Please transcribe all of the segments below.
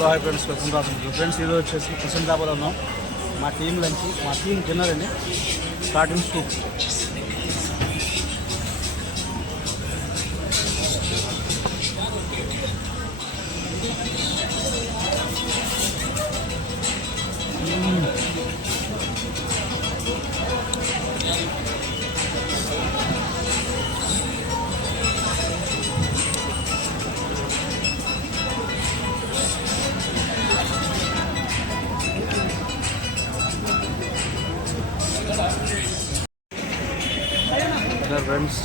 Hello hi friends, welcome రాసుకుంటారు ఫ్రెండ్స్. ఈరోజు వచ్చేసి ప్రసన్న డాబాలో ఉన్నాం. మా టీం లంచ్, మా టీం డిన్నర్ అండి. Starting soup. ఫ్రెండ్స్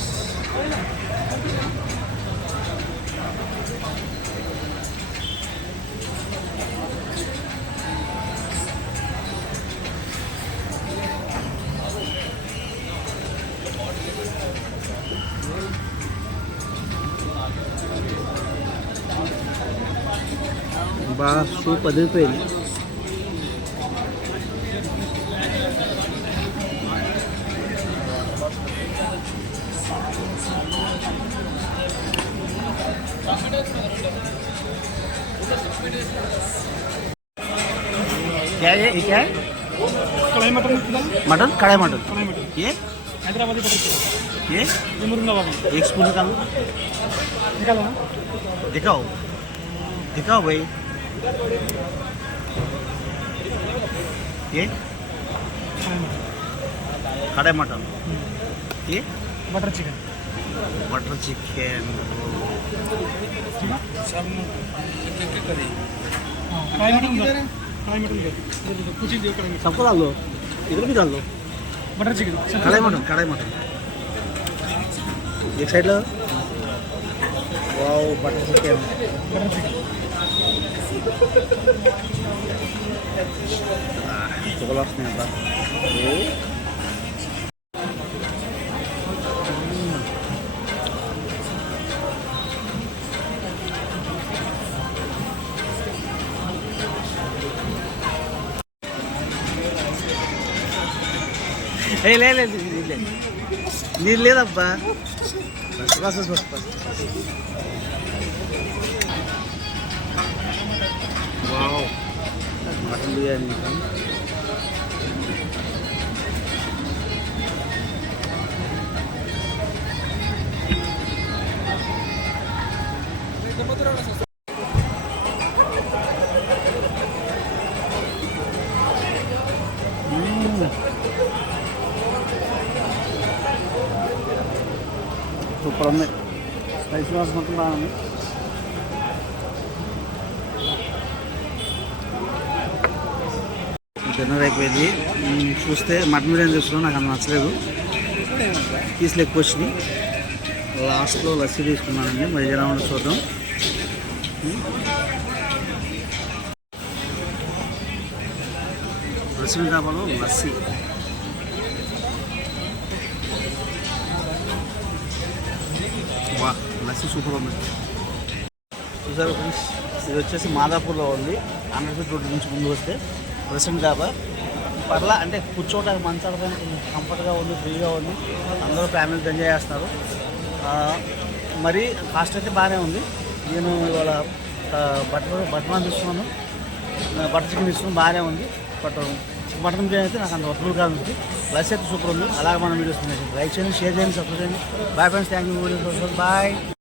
బాగా సూప్ అదిరిపోయింది. क्या है ये? क्या है? कढ़ाई मटन। मटन, कढ़ाई मटन। ये हैदराबादी बटर चिकन। ये मुर्गाबादी। एक स्पून निकालो। निकालो ना। दिखाओ दिखाओ भाई। ये कढ़ाई मटन। ये बटर चिकन। बटर चिकन सब कढ़ाई मटन कढ़ाई मटन कुछ ही कढ़ाई सबको डाल दो, इधर भी डाल दो। Butter chicken, kadai mutton, kadai mutton एक साइड लो। Wow, butter chicken. Butter chicken चलो नहीं आता। నీళ్ళు లేదబ్బా. బస్ బస్ బస్ బస్. Wow, mutton biryani. సూపర్ ఉంది. స్పైసీ వాసన మొత్తం బాగుంది. డిన్నర్ అయిపోయింది. చూస్తే మటన్ బిర్యానీ చూస్తున్నాం, నాకు అంత నచ్చలేదు. పీసులు ఎక్కువ వచ్చినాయి. లాస్ట్లో లస్సీ తీసుకున్నానండి. మరి ఎలా ఉందో చూద్దాం. ప్రసన్న డాబాలో లస్సీ. వా, లస్సీ సూపర్ ఉంది. చూసారు ఫ్రెండ్స్, ఇది వచ్చేసి మాదాపూర్లో ఉంది. 100 ఫీట్ రోడ్డు నుంచి ముందు వస్తే ప్రసన్న డాబా. పర్లా అంటే కూర్చోవడానికి మంచాల పైన కొంచెం కంఫర్ట్గా ఉంది, ఫ్రీగా ఉంది. అందరూ ఫ్యామిలీతో ఎంజాయ్ చేస్తున్నారు. మరి కాస్ట్ అయితే బాగానే ఉంది. నేను ఇవాళ బటర్ తీసుకున్నాను, బటర్ చికెన్ తీసుకున్నాను, బాగానే ఉంది. బట్ మటన్ బిర్యానీ అయితే నాకు అంత వర్తబుల్ కాదు. ప్లస్ అయితే సూపర్ ఉంది. అలాగే మనం వీడియోస్ లైక్ చేయండి, షేర్ చేయండి, సబ్స్క్రైబ్ చేయండి. Bye friends, thank you. Bye.